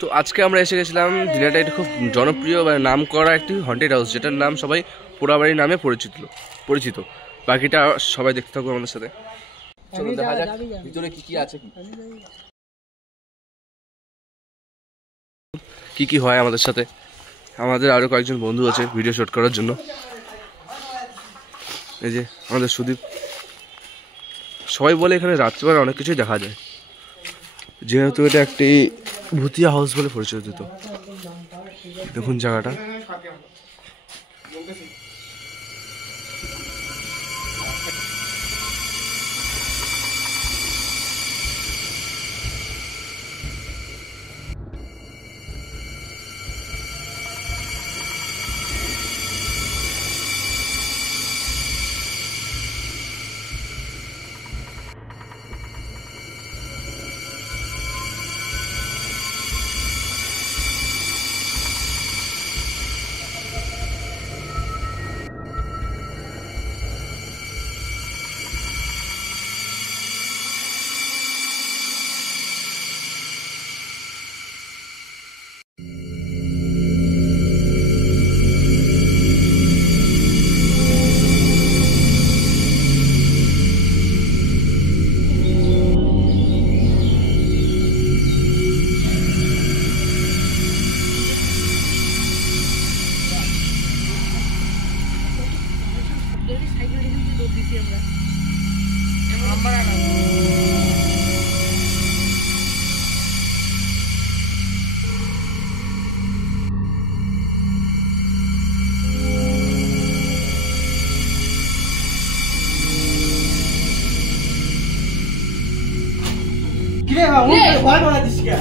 তো আজকে আমরা এসে গেছিলাম দিনাটা একটি খুব জনপ্রিয় বা নাম করা একটি হন্টেড হাউস, যেটার নাম সবাই পোড়াবাড়ি নামে পরিচিত। বাকিটা সবাই দেখতে থাকবো আমাদের সাথে। চলো দেখা যাক ভিতরে কি কি আছে, কি কি হয় আমাদের সাথে। আমাদের আরো কয়েকজন বন্ধু আছে ভিডিও শুট করার জন্য। এই যে আমাদের সুদীপ। সবাই বলে এখানে রাত্রিবেলা অনেক কিছুই দেখা যায়, যেহেতু এটা একটি ভুতিয়া হাউস বলে পরিচিত। দেখুন জায়গাটা। কিরে বাবু, ভয় বানাচ্ছিস কে?